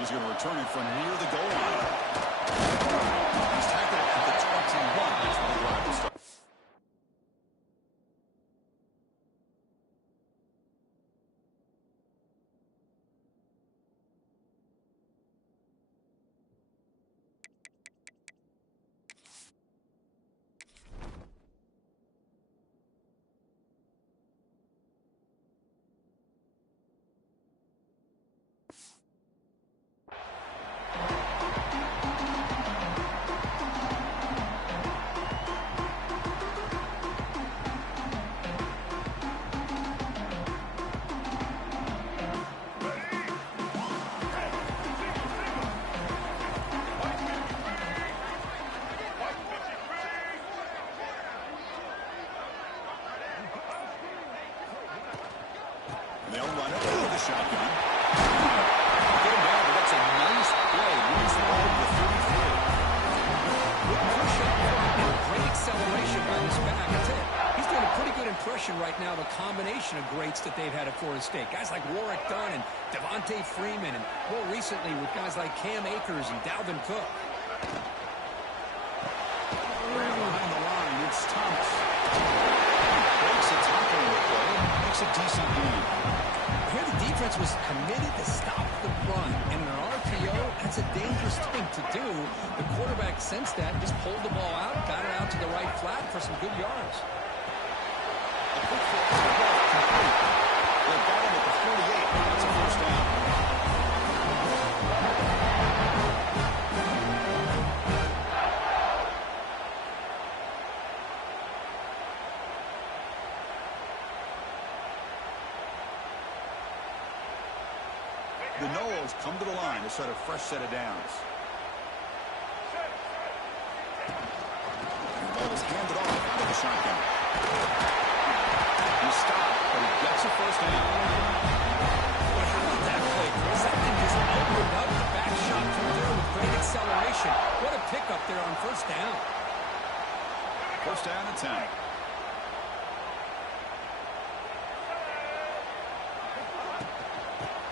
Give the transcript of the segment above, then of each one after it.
He's going to return it from near the goal line. He's tackled at the 21. That's where the drive will start. They'll run it over the shotgun. Get him down, but that's a nice play. Moves the ball to the 33. Good push up and great acceleration by this back. I tell you, he's doing a pretty good impression right now of a combination of greats that they've had at Florida State. Guys like Warrick Dunn and Devontae Freeman, and more recently with guys like Cam Akers and Dalvin Cook. Right behind the line, it's Thomas. Breaks a tackle in the play, makes a decent gain. Here the defense was committed to stop the run, and in an RPO, that's a dangerous thing to do. The quarterback sensed that, just pulled the ball out, got it out to the right flat for some good yards. A quick throw to the left, complete. They've got him at the 48. That's a first down. The Noles come to the line to set a fresh set of downs. And the ball is handed off out of the shotgun. He stopped, but he gets a first down. But how about that play, Chris? That thing just opened up the back shot through there with great acceleration. What a pickup there on first down. First down and 10.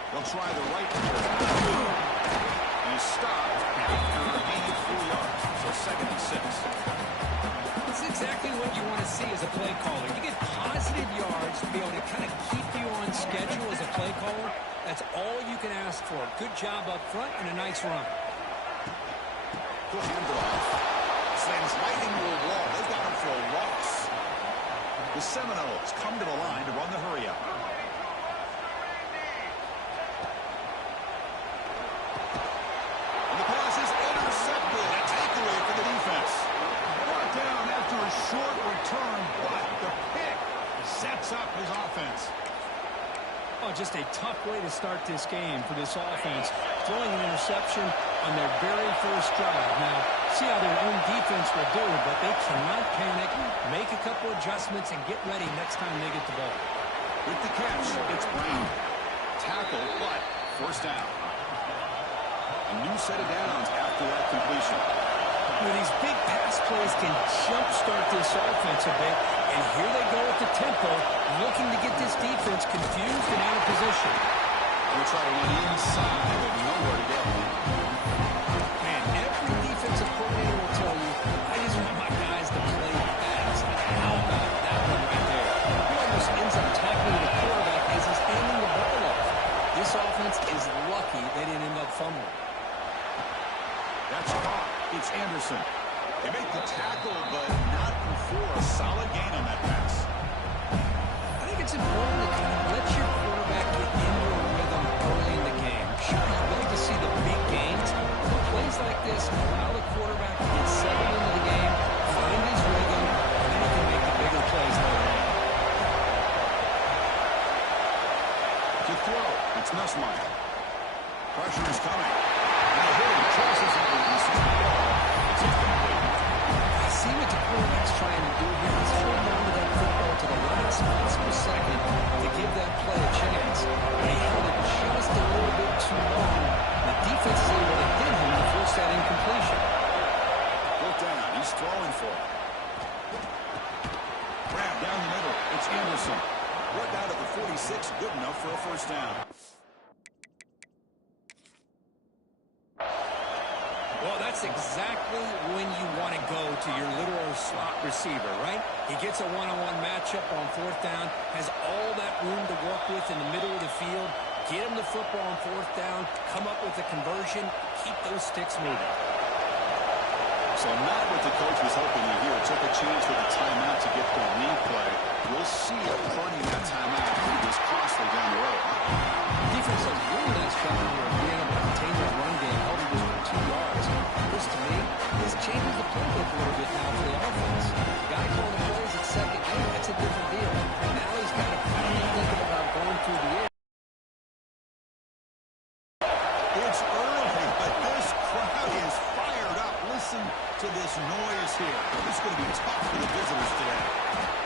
They'll try the right. And he's stopped after a gain of 4 yards. So second and 6. This is exactly what you want to see as a play caller. You get positive yards to be able to kind of keep you on schedule as a play caller. That's all you can ask for. Good job up front and a nice run. He'll hand it off. Slams right into a wall. They've got him for a loss. The Seminoles come to the line to run the hurry up. Short return, but the pick sets up his offense. Oh, just a tough way to start this game for this offense. Throwing an interception on their very first drive. Now, see how their own defense will do, but they cannot panic, make a couple adjustments, and get ready next time they get the ball. With the catch, it's Brown. Tackle, but first down. A new set of downs after that completion. These big pass plays can jumpstart this offense a bit, and here they go at the tempo, looking to get this defense confused and out of position. They'll try to run inside with nowhere to go. Man, every defensive coordinator will tell you, I just want my guys to play fast. How about that one right there? He almost ends up tackling the quarterback as he's handing the ball off. This offense is lucky they didn't end up fumbling. That's caught. It's Anderson. They make the tackle, but not before a solid gain on that pass. I think it's important to kind of let your quarterback get into a rhythm early in the game. Sure, you'd like to see the big gains, but plays like this allow the quarterback to get settled into the game, find his rhythm, and then he can make the bigger plays later on. To throw, it's Nussmeier. Pressure is coming. And the hitter crosses it with this ball. It's incomplete. I see what the quarterback's trying to do here. He's holding on to that football to the last possible second to give that play a chance. And he held it just a little bit too long. The defense is able to hit him to force that incompletion. Look down. He's throwing for it. Grab down the middle. It's Anderson. Worked out at the 46. Good enough for a first down. Well, that's exactly when you want to go to your literal slot receiver, right? He gets a one-on-one matchup on fourth down, has all that room to work with in the middle of the field, get him the football on fourth down, come up with a conversion, keep those sticks moving. So not what the coach was hoping to hear. Took a chance with the timeout to get the replay. We'll see if burning that timeout was costly down the road. Defense does a really nice job here of being able to contain their run game, held it within 2 yards. This, to me, this changes the playbook a little bit now for the offense. Got to call the plays at second down. That's a different deal. Now he's got to be thinking about going through the air. It's early, but this crowd is fired up. Listen to this noise here. This is going to be tough for the visitors today.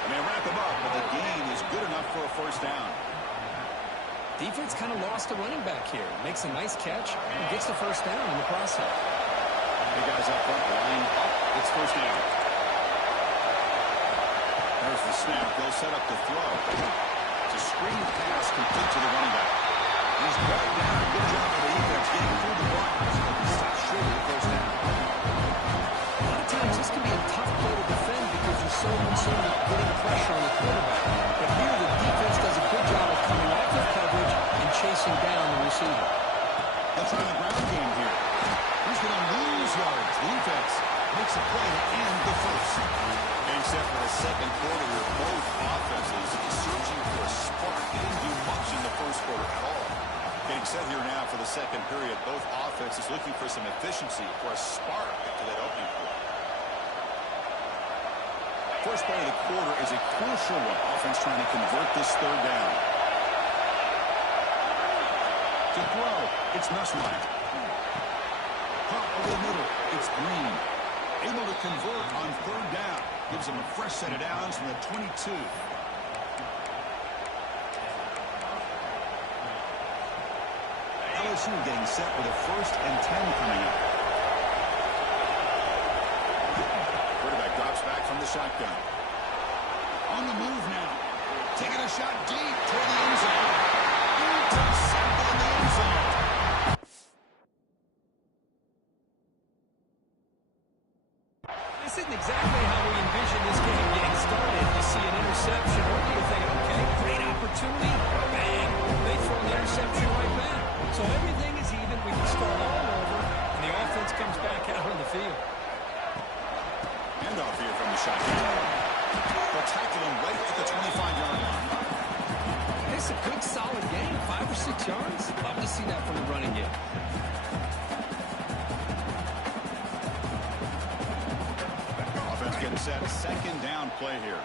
And they wrap him up, but the gain is good enough for a first down. Defense kind of lost a running back here. Makes a nice catch and gets the first down in the process. Hey, guys up front, line up. It's first down. There's the snap. They'll set up the throw. It's a screen pass complete to the running back. He's brought down. Good job of the defense getting through the blockers. He stops short of the first down. A lot of times this can be a tough play to defend because you're so concerned with getting pressure on the quarterback. But here the defense does a good job of coming off of coverage and chasing down the receiver. They'll try the ground game here. He's going to lose yards. The defense makes a play to end the first. Getting set for the second quarter here. Both offenses searching for a spark. They didn't do much in the first quarter at all. Getting set here now for the second period. Both offenses looking for some efficiency, for a spark to that opening quarter. First play of the quarter is a crucial one. Offense trying to convert this third down. To throw, it's Nussmeier. Pump over the middle, it's Green. Able to convert on third down. Gives them a fresh set of downs from the 22. LSU getting set with a 1st and 10 coming up. Quarterback drops back from the shotgun. On the move now. Taking a shot deep toward the end zone. Intercepted in the end zone. This isn't exactly how we envisioned this game getting started. You see an interception early, you're thinking, okay, great opportunity. Bang, they throw the interception right back. So everything is even. We can start all over, and the offense comes back out on the field. Handoff here from the shotgun. They'll tackle him right at the 25-yard line. It's a good, solid game. 5 or 6 yards. Love to see that from the running game. Offense getting set. Second down play here.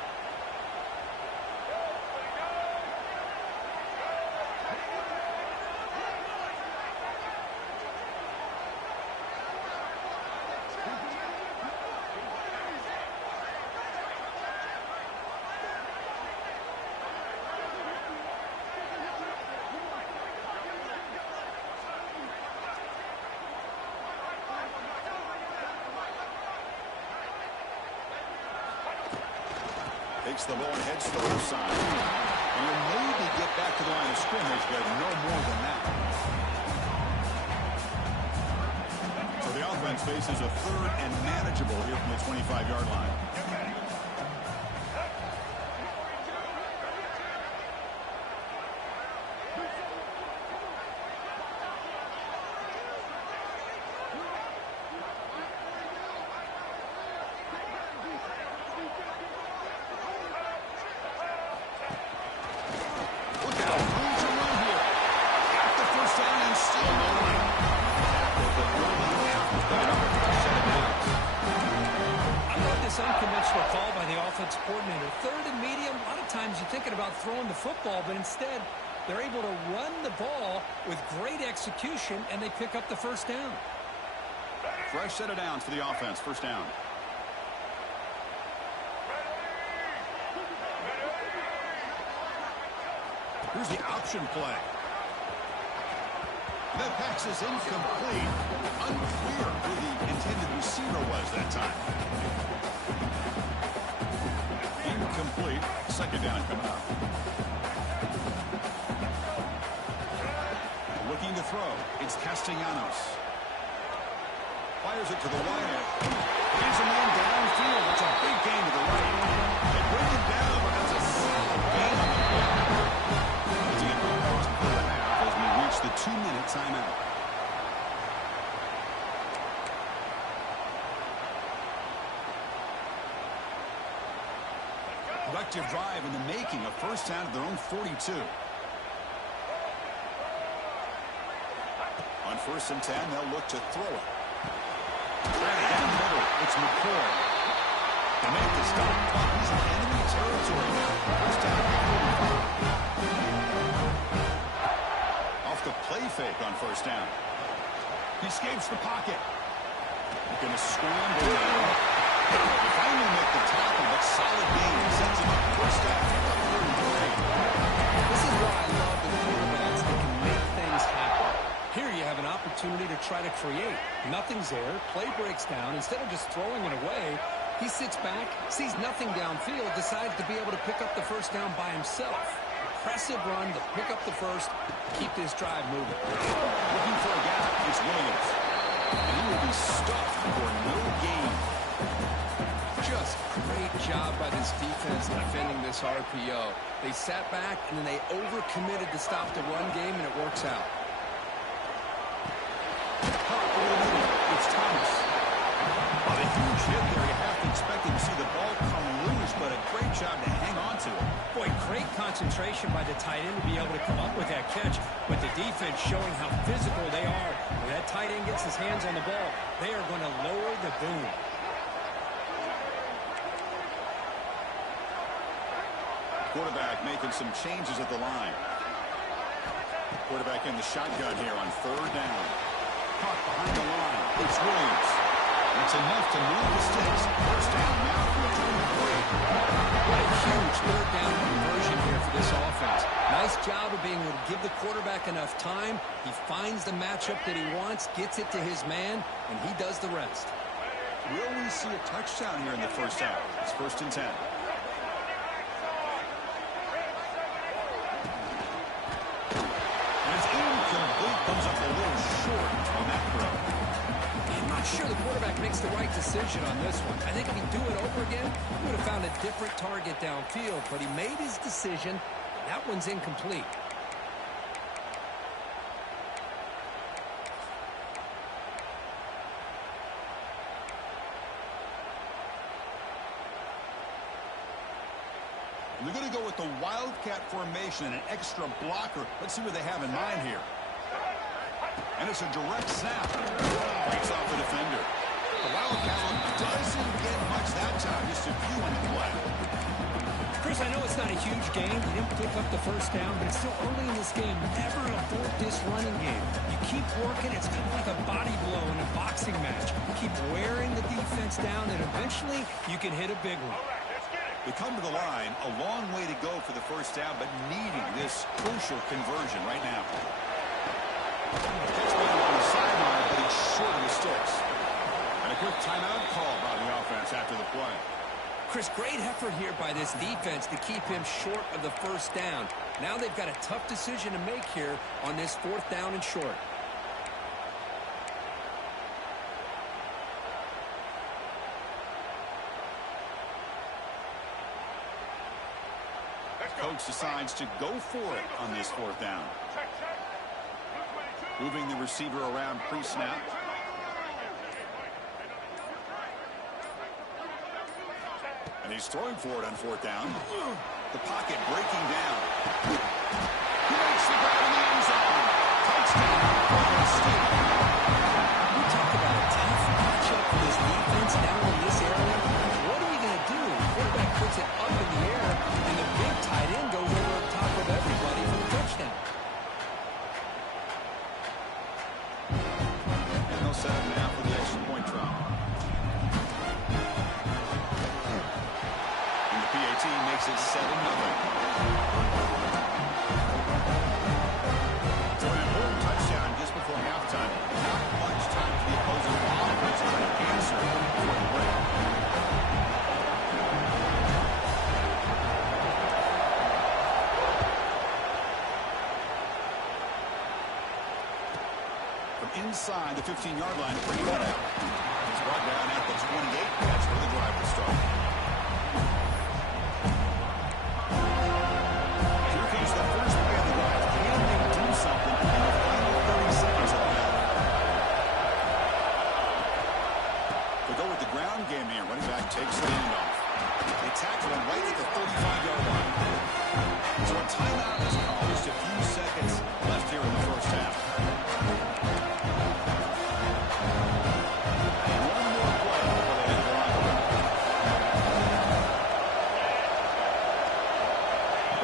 Takes the ball and heads to the left side. And you'll maybe get back to the line of scrimmage, but no more than that. So the offense faces a 3rd and manageable here from the 25-yard line. Unconventional call by the offense coordinator. 3rd and medium. A lot of times you're thinking about throwing the football, but instead they're able to run the ball with great execution, and they pick up the first down. Fresh set of downs for the offense. First down. Here's the option play. That pass is incomplete. Unclear who the intended receiver was that time. Incomplete. Second down coming up. Looking to throw. It's Castellanos. Fires it to the wide. Brings a man downfield. That's a big gain to the right. They bring him down, but that's a solid gain on the play. It's a good first for the half as we reach the 2-minute timeout. Productive drive in the making, a first down at their own 42. On 1st and 10, they'll look to throw it. Down middle, it's McCoy. They make the stop, but he's in enemy territory now. First down. Off the play fake on 1st down. He escapes the pocket. They're going to scramble now. They finally make the tackle, but solid gain sets him up 1st down. This is why I love the quarterbacks that can make things happen. Here you have an opportunity to try to create. Nothing's there. Play breaks down. Instead of just throwing it away, he sits back, sees nothing downfield, decides to be able to pick up the first down by himself. Impressive run to pick up the first, keep this drive moving. Looking for a gap, it's Williams. And he will be stuffed for no gain. Just great job by this defense defending this RPO. They sat back and then they overcommitted to stop the run game, and it works out. It's Thomas. Well, a huge hit there. You have to expect to see the ball come loose, but a great job to hang on to it. Boy, great concentration by the tight end to be able to come up with that catch, but the defense showing how physical they are. When that tight end gets his hands on the ball, they are going to lower the boom. Quarterback making some changes at the line. Quarterback in the shotgun here on 3rd down. Caught behind the line. It's Williams. That's enough to move the sticks. 1st down now from the 23. What a huge 3rd down conversion here for this offense. Nice job of being able to give the quarterback enough time. He finds the matchup that he wants, gets it to his man, and he does the rest. Will we see a touchdown here in the 1st half? It's 1st and 10. Incomplete, comes up a little short on that throw. I'm not sure the quarterback makes the right decision on this one. I think if he'd do it over again, he would have found a different target downfield, but he made his decision. That one's incomplete. They're going to go with the Wildcat formation and an extra blocker. Let's see what they have in mind here. And it's a direct snap. Breaks off the defender. The Wildcat doesn't get much that time. Just a few on the play. Chris, I know it's not a huge game. He didn't pick up the first down, but it's still early in this game. Never abort this running game. You keep working. It's kind of like a body blow in a boxing match. Keep wearing the defense down, and eventually you can hit a big one. They come to the line, a long way to go for the first down, but needing this crucial conversion right now. Catch one on the sideline, but he's short of the sticks. And a quick timeout call by the offense after the play. Chris, great effort here by this defense to keep him short of the first down. Now they've got a tough decision to make here on this 4th down and short. Coach decides to go for it on this 4th down. Moving the receiver around pre-snap. And he's throwing for it on 4th down. The pocket breaking down. He makes the grab in the end zone. Touchdown. We talk about a tough matchup for this defense down in this area. What are you going to do? The quarterback puts it up in the air, and the big tight end goes over the top of everybody for the touchdown. And they'll set it now for the extra point try. And the PAT makes it 7-0. So an important touchdown just before halftime. Not much time for the opposing offense to answer for the break. inside the 15-yard line to bring that out. It's brought down at the 28. That's where the drive will start. Here comes the first play of the drive. Can they do something in the final 30 seconds of the half? They go with the ground game here. Running back takes the handoff. They tackle him right at the 35-yard line. So a timeout is called. Just a few seconds left here in the first half. And one more play before they head to the line.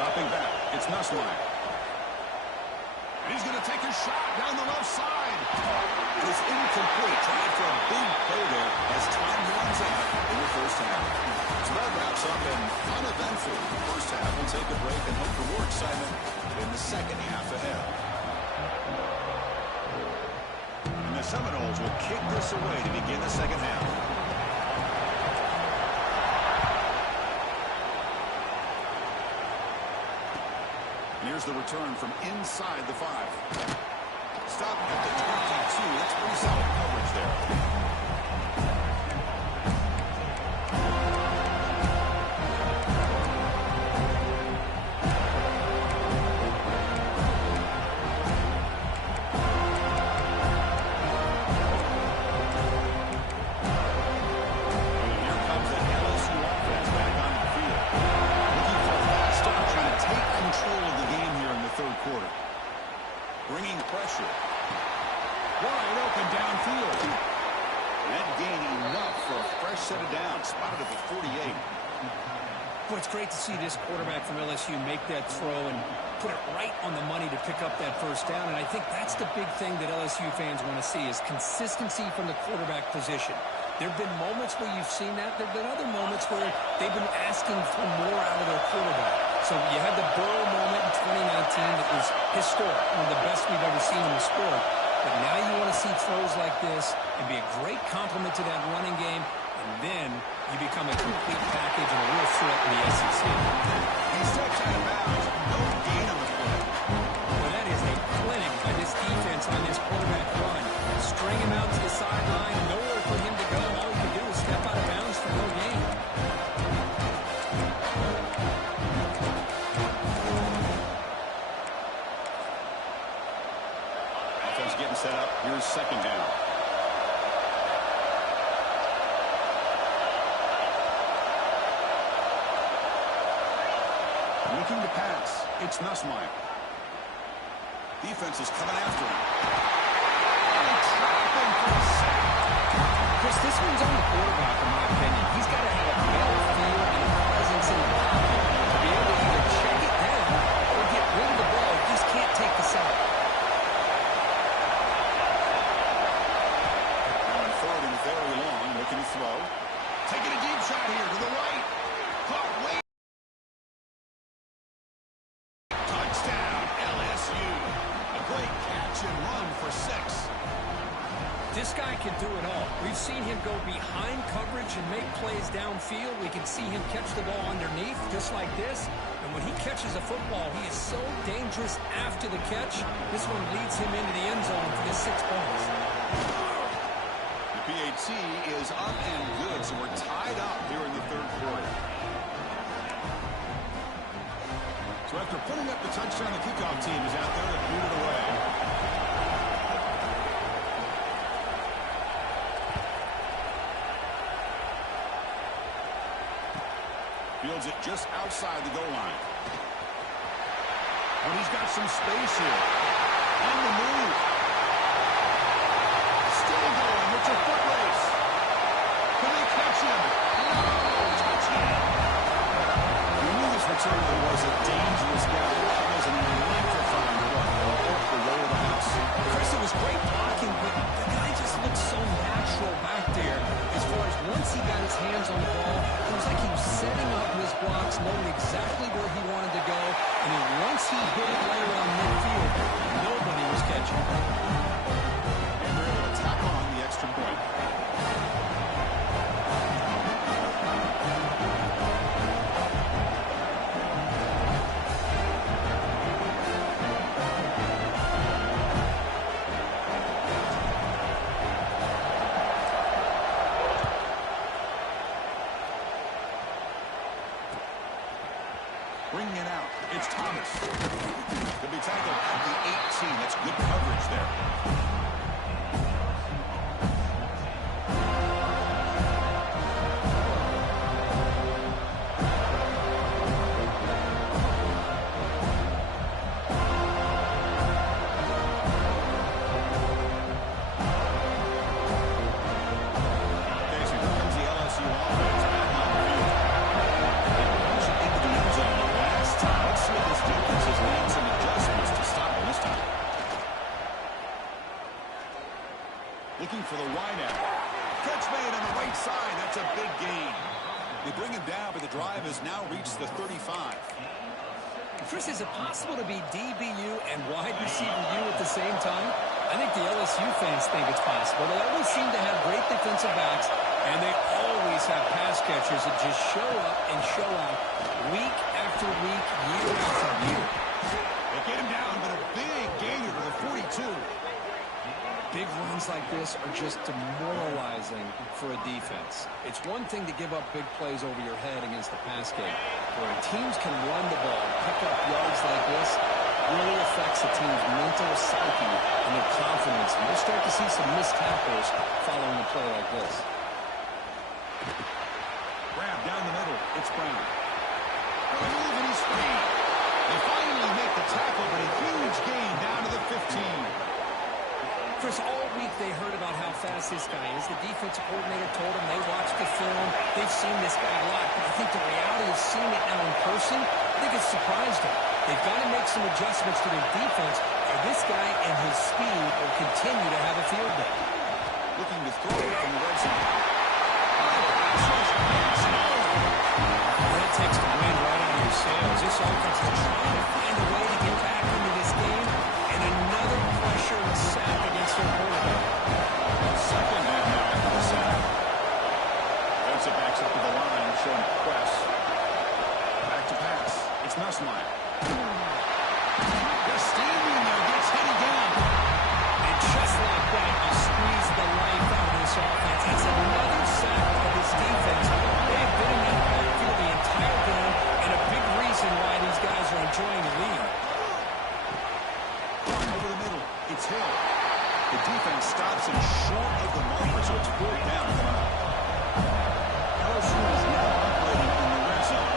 Dropping back, it's Nussmeier. And he's going to take a shot down the left side. It is incomplete. Trying for a big play there as time runs out in the first half. So that wraps up an uneventful first half. We'll take a break and hope for more excitement in the second half ahead. And the Seminoles will kick this away to begin the second half. And here's the return from inside the 5. Stop at the 22. That's pretty solid coverage there. Bringing pressure. Wide open downfield. That gain enough for a fresh set of downs. Spotted at the 48. Boy, it's great to see this quarterback from LSU make that throw and put it right on the money to pick up that first down. And I think that's the big thing that LSU fans want to see is consistency from the quarterback position. There have been moments where you've seen that. There have been other moments where they've been asking for more out of their quarterback. So you had the Burrow moment in 2019 that was historic, one of the best we've ever seen in the sport. But now you want to see throws like this and be a great complement to that running game, and then you become a complete package and a real threat in the SEC. He steps out of bounds. No gain on the play. Well, that is a clinic by this defense on this quarterback run. String him out to the sideline, nowhere for him to go. All he can do is step out of bounds for no gain. Offense getting set up. Here's second down. Looking to pass. It's Nussmeier. Defense is coming after him. Chris, this one's on the quarterback, in my opinion. He's got to have a better feel and presence in the pocket to be able to either check it down or get rid of the ball. He just can't take the sack. Now on third and very long, looking to throw. Taking a deep shot here to the right. Caught late. Touchdown, LSU. A great catch and run for 6. This guy can do it all. We've seen him go behind coverage and make plays downfield. We can see him catch the ball underneath, just like this. And when he catches a football, he is so dangerous after the catch. This one leads him into the end zone for the 6 points. The PAT is up and good, so we're tied up here in the third quarter. So after putting up the touchdown, the kickoff team is out there to boot it away. Fields it just outside the goal line. But he's got some space here. On the move. Still going. It's a foot race. Can they catch him? No! Touchdown! We knew this returner was a dangerous guy. That was an electrifying run. Off the roll of the house. Chris, it was great blocking, but the guy just looked so natural back there. As far as once he got his hands on the ball, it was like he was setting up his blocks, knowing exactly where he wanted to go. And then once he hit it right around midfield, nobody was catching. And they're able to tack on the extra point. Lucas. Could be tackled at the 18. That's good coverage there. Looking for the wideout. Catch made on the right side. That's a big gain. They bring him down, but the drive has now reached the 35. Chris, is it possible to be DBU and wide receiver U at the same time? I think the LSU fans think it's possible. They always seem to have great defensive backs, and they always have pass catchers that just show up and show out week after week, year after year. They get him down, but a big gainer to the 42. Big runs like this are just demoralizing for a defense. It's one thing to give up big plays over your head against the pass game. Where teams can run the ball, pick up yards like this, really affects the team's mental psyche and their confidence. And we'll start to see some missed tackles following a play like this. Grab down the middle. It's Brown. Gonna move and he's free. They finally make the tackle, but a huge gain down to the 15. Chris, all week they heard about how fast this guy is. The defensive coordinator told them they watched the film. They've seen this guy a lot. But I think the reality of seeing it now in person, I think it's surprised them. They've got to make some adjustments to their defense, or this guy and his speed will continue to have a field day. Looking to throw it from the red zone. That takes the wind right out of your sails. This offense is trying to find a way to get back into this game, and another pressure and sack against their quarterback. Second down now after the sack. Defensive backs up to the line, showing press. Back to pass. It's Nussmeier. The steaming there gets headed down. And just like that, you squeeze the life out of this offense. It's another sack by this defense. They have been in that backfield the entire game, and a big reason why these guys are enjoying the lead. Over the middle, it's Hill. The defense stops him short of the marker, so it's 4th down. LSU is now operating in the red zone.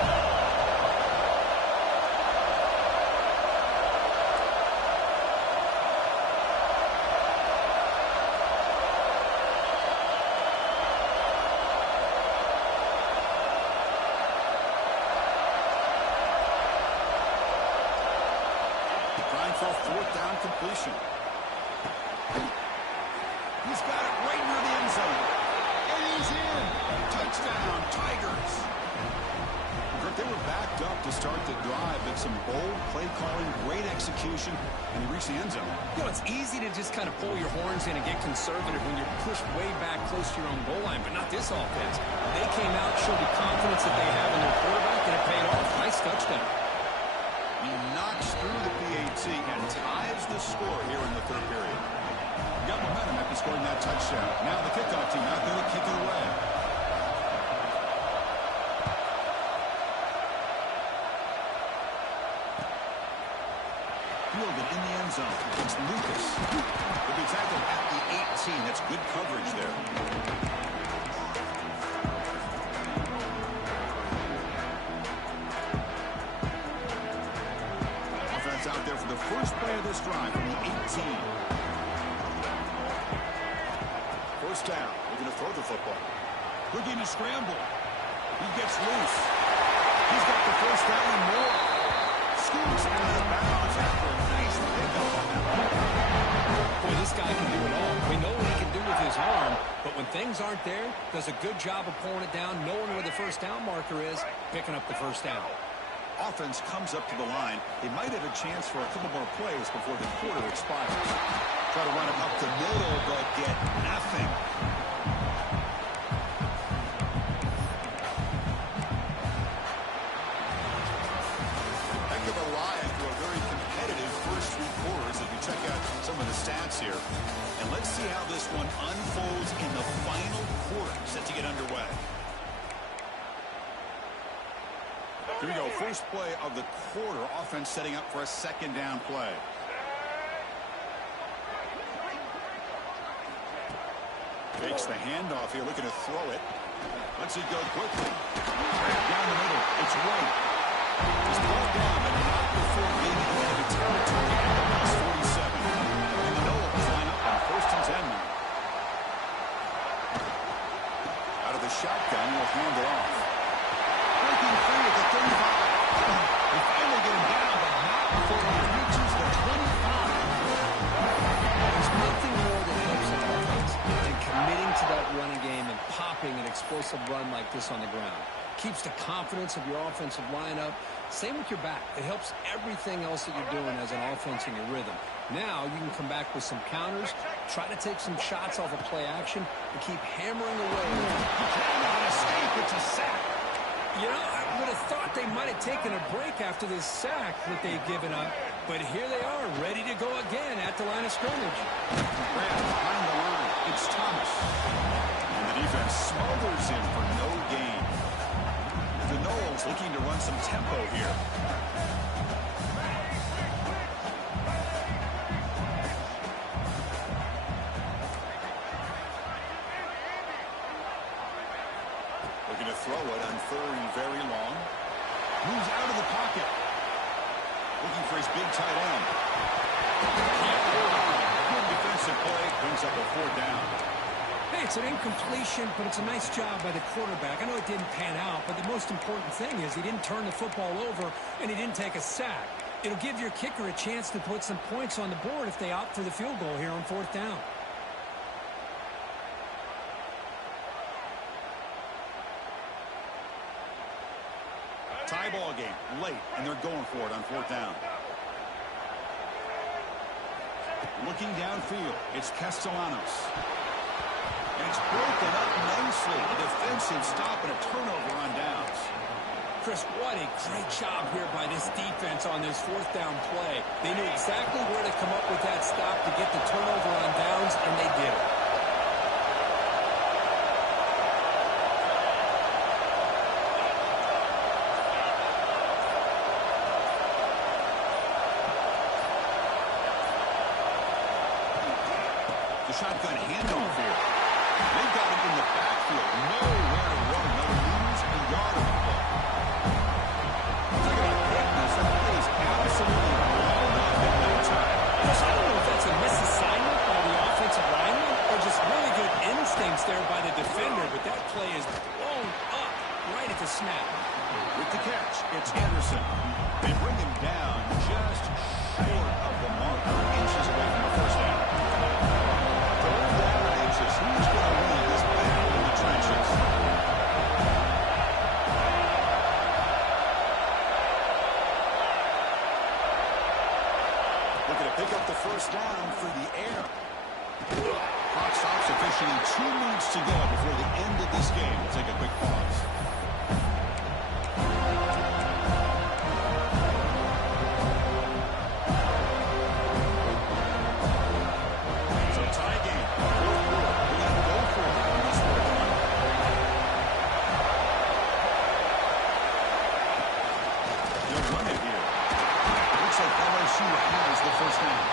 Trying for a 4th down completion. He's got it right near the end zone. And he's in. Touchdown, Tigers. They were backed up to start the drive. But some bold play calling, great execution, and they reached the end zone. You know, it's easy to just kind of pull your horns in and get conservative when you're pushed way back close to your own goal line, but not this offense. They came out, showed the confidence that they have in their quarterback, and it paid off. Nice touchdown. He knocks through the PAT and ties the score here in the 3rd period. Got momentum after scoring that touchdown. Now the kickoff team out there to kick it away. Fielded in the end zone. It's Lucas. He'll be tackled at the 18. That's good coverage there. Out there for the first play of this drive from the 18. 1st down. Looking to throw the football. Looking to scramble. He gets loose. He's got the 1st down and more. Scoots out of bounds after a nice pickup on that one. Boy, this guy can do it all. We know what he can do with his arm, but when things aren't there, does a good job of pulling it down, knowing where the 1st down marker is, picking up the 1st down. Offense comes up to the line. They might have a chance for a couple more plays before the quarter expires. Try to run it up the middle, but get nothing. Heck of a ride through a very competitive first 3 quarters as we check out some of the stats here. And let's see how this one unfolds in the final quarter set to get underway. Here we go. First play of the quarter. Offense setting up for a second down play. Takes the handoff here, looking to throw it. Lets it go quickly. Down the middle. It's right. He's brought down, but not before being ahead of the territory at loss 47. And the Knowles line up on 1st and 10 now. Out of the shotgun, he'll hand it off. Breaking free at the 35. They finally get him down, but not before he reaches the 25. There's nothing more that helps an offense than committing to that running game and popping an explosive run like this on the ground. Keeps the confidence of your offensive lineup. Same with your back. It helps everything else that you're doing as an offense in your rhythm. Now you can come back with some counters, try to take some shots off of play action, and keep hammering away. Cannot escape. It's a sack. You know, I would have thought they might have taken a break after this sack that they've given up. But here they are, ready to go again at the line of scrimmage. Grab behind the line. It's Thomas. And the defense smothers him for no gain. The Knowles looking to run some tempo here. Looking to throw it on 3rd and very long. Moves out of the pocket. Looking for his big tight end. Good defensive play. Brings up a 4th down. Hey, it's an incompletion, but it's a nice job by the quarterback. I know it didn't pan out, but the most important thing is he didn't turn the football over and he didn't take a sack. It'll give your kicker a chance to put some points on the board if they opt for the field goal here on 4th down. Tie ball game late, and they're going for it on 4th down. Looking downfield, it's Castellanos. And it's broken up nicely. A defensive stop and a turnover on downs. Chris, what a great job here by this defense on this 4th down play. They knew exactly where to come up with that stop to get the turnover on downs, and they did it. The shotgun handoff here. They've got him in the backfield. Nowhere to run. No lose a yard on the ball. Look at that thickness. That play is absolutely blown up in no time. Chris, I don't know if that's a misassignment by the offensive lineman or just really good instincts there by the defender, but that play is blown up right at the snap. With the catch, it's Anderson. They bring him down just short of the marker, inches away from the 1st down. Third down and inches. Who's going to win this battle in the trenches? Looking to pick up the 1st down through the air. Clock stops officially 2 minutes to go before the end of this game. We'll take a quick pause. Has the 1st down.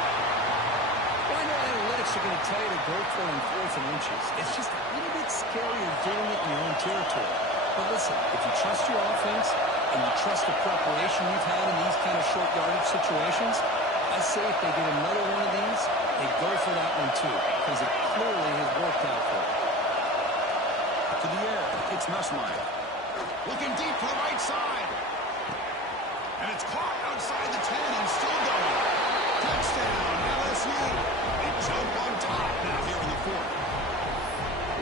Well, I know analytics are going to tell you to go for it on 4th and inches. It's just a little bit scarier doing it in your own territory. But listen, if you trust your offense and you trust the preparation you've had in these kind of short yardage situations, I say if they get another one of these, they go for that one too, because it clearly has worked out for them. To the air, it's Nussmeier. Looking deep to the right side. And it's caught outside the 10 and still going. Touchdown, LSU. They jump on top now here in the 4th.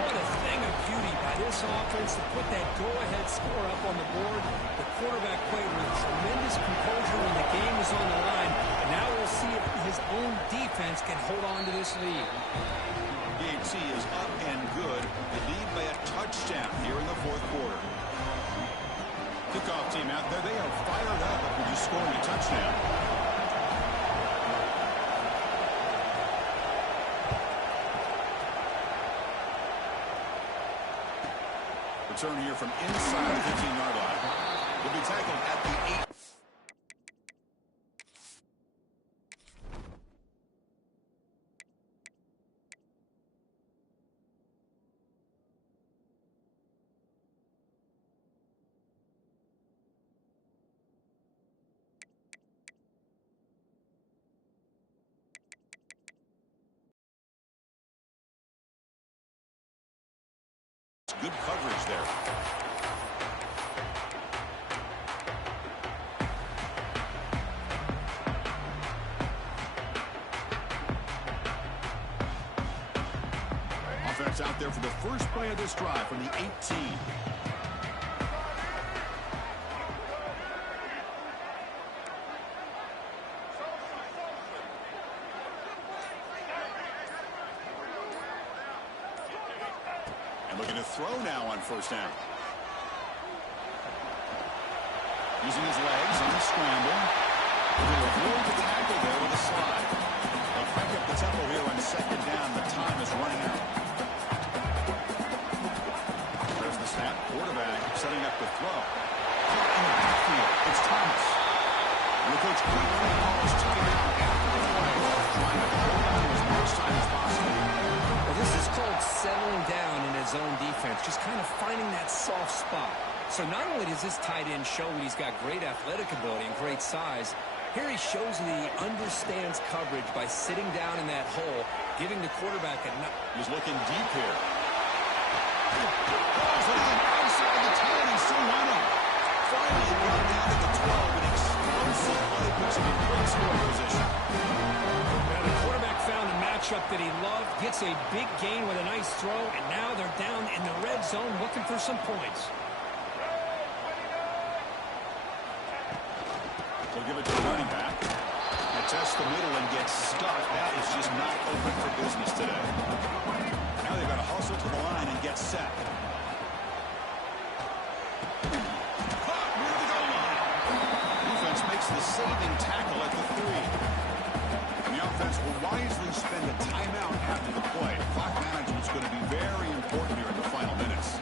What a thing of beauty by this offense to put that go-ahead score up on the board. The quarterback played with tremendous composure when the game was on the line. Now we'll see if his own defense can hold on to this lead. DHC is up and good. The lead by a touchdown here in the 4th quarter. Kickoff team out there. They are fired up after just scoring a touchdown. Return here from inside the 15-yard line. He'll be tackled at the 8. Good coverage there. Offense out there for the first play of this drive from the 18. And looking to throw now on first down. Using his legs on the scramble. He'll avoid the tackle there with a slide. They'll crank up the tempo here on second down. The time is running out. There's the snap. Quarterback setting up the throw. In the backfield, it's Thomas. And the coach quickly calls timeout after the play, trying to hold on to as much time as possible. Well, this is called settling down in his own defense, just kind of finding that soft spot. So not only does this tight end show that he's got great athletic ability and great size, here he shows that he understands coverage by sitting down in that hole, giving the quarterback a... He's looking deep here. Balls it in outside the 10 and still running. Finally brought down to the 12. An explosive play puts him in great scoring position. And the quarterback found a matchup that he loved, gets a big gain with a nice throw, and now they're down in the red zone looking for some points. They'll give it to the running back. They test the middle and get stuck. That is just not open for business today. Now they've got to hustle to the line and get set. Caught near the goal line. Defense makes the saving tackle at the 3. And the offense will wisely spend a timeout after the play. Clock management is going to be very important here in the final minutes.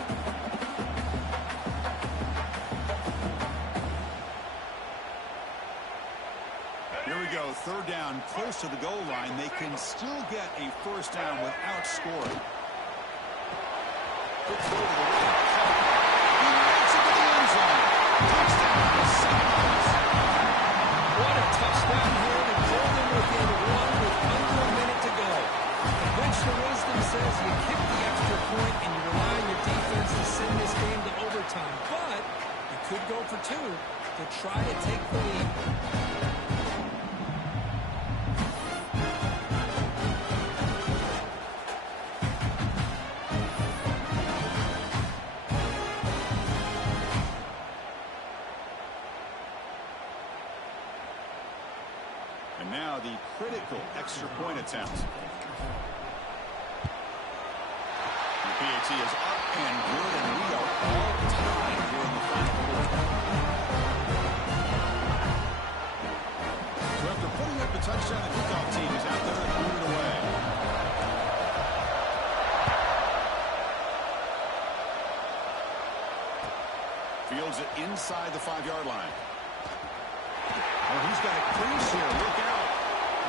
Here we go, third down, close to the goal line. They can still get a first down without scoring. Quick throw to the right. He makes it to the end zone. Touchdown, St. Louis. What a touchdown here to pull them within one with under a minute to go. Conventional wisdom says you kick the extra point and you rely on your defense to send this game to overtime. But you could go for 2 to try to take the lead. And now the critical extra point attempt. The PAT is up and good, and we are all tied here in the final quarter. So after putting up the touchdown, the kickoff team is out there and moving away. Fields it inside the 5-yard line. Oh, he's got a crease here. Look out.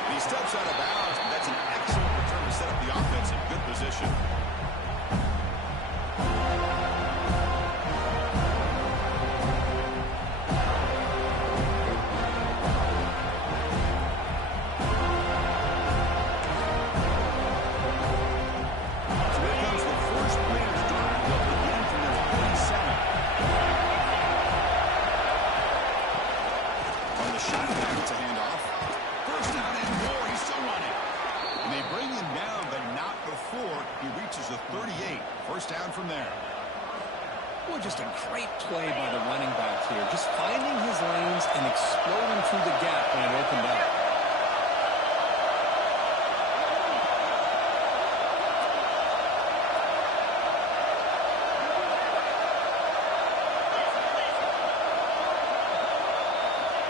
And he steps out of bounds, but that's an excellent return to set up the offense in good position. So here comes the first player's drive. They'll begin from their 47. On the shotgun, it's a handoff. First down and more. He's still running. And they bring him down, but not before he reaches the 38. First down from there. Well, just a great play by the running back here. Just finding his lanes and exploding through the gap when it opened up.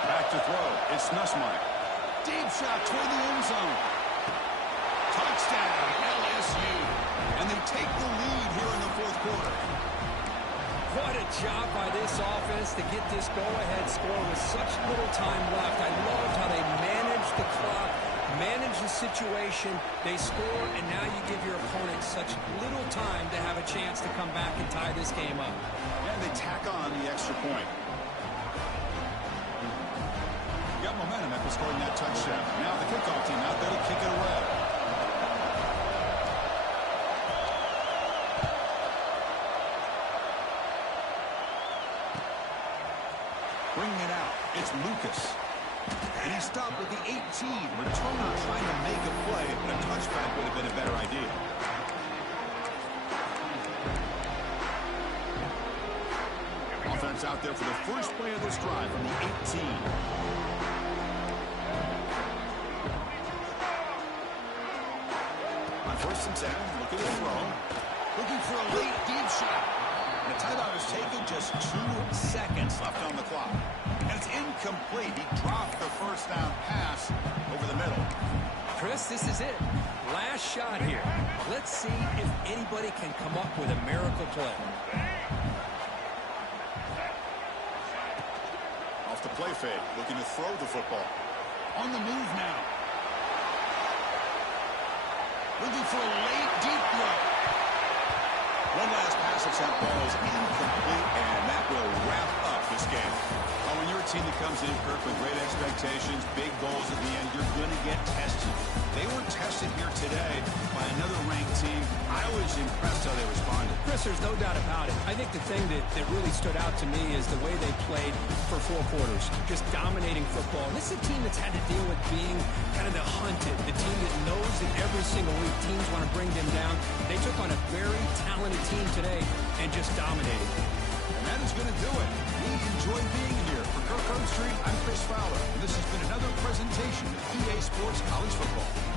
Back to throw. It's Nussmeier. Deep shot toward the end zone. Touchdown, LSU. And they take the lead here in the fourth quarter. What a job by this offense to get this go-ahead score with such little time left. I loved how they managed the clock, managed the situation. They score, and now you give your opponent such little time to have a chance to come back and tie this game up. And they tack on the extra point. Got momentum after scoring that touchdown. Now the kickoff team out there to kick it away. Bringing it out, it's Lucas. And he stopped with the 18. Returner trying to make a play, but a touchback would have been a better idea. Offense out there for the first play of this drive from the 18. On 1st and 10, look at the throw. Looking for a late deep shot. And the timeout is taken, just 2 seconds left on the clock. And it's incomplete. He dropped the first down pass over the middle. Chris, this is it. Last shot here. Let's see if anybody can come up with a miracle play. Off the play fake, looking to throw the football. On the move now. Looking for a late deep throw. One last pass attempt, ball is incomplete, and that will wrap up this game. Oh, when you're a team that comes in, Kirk, with great expectations, big goals at the end, you're going to get tested. They were tested here today by another ranked team. I was impressed how they responded. Chris, there's no doubt about it. I think the thing that really stood out to me is the way they played for 4 quarters, just dominating football. And this is a team that's had to deal with being kind of the hunted, the team that knows that every single week teams want to bring them down. They took on a very talented team today and just dominated. And that is going to do it. We enjoyed being here. For Kirk Herbstreit, I'm Chris Fowler. And this has been another presentation of EA Sports College Football.